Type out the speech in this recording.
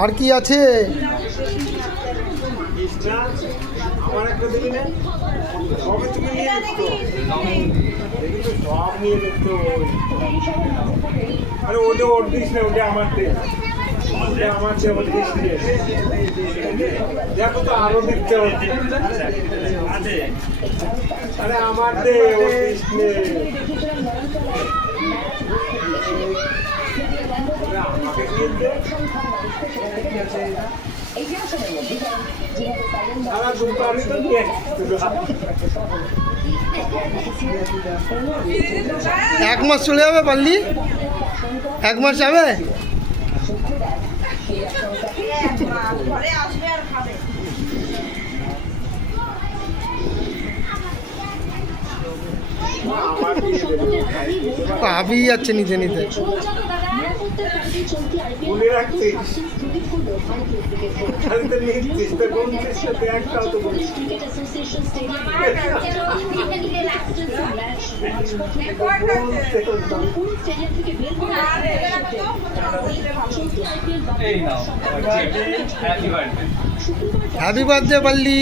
আর কি আছে? আমার একটা দিবি না, সবে তুমি নিয়ে দেখতো, সব নিয়ে দেখতো। আরে ওটা ওর দিস না, ওটা আমার দে, ওটা আমার দে, ওর দিস নিয়ে দেখো তো আরো দেখতে হচ্ছে। আরে আমার দে, ওর দিস নে, আমাকে দিয়ে দে। এক মাস চলে যাবে পারলি? এক মাস যাবে? ভাবি যাচ্ছে নিতে নিতে। মনে রাখছিস চেষ্টা করছিস একটাও তো বলিস। হ্যাপি বার্থডে পারলি।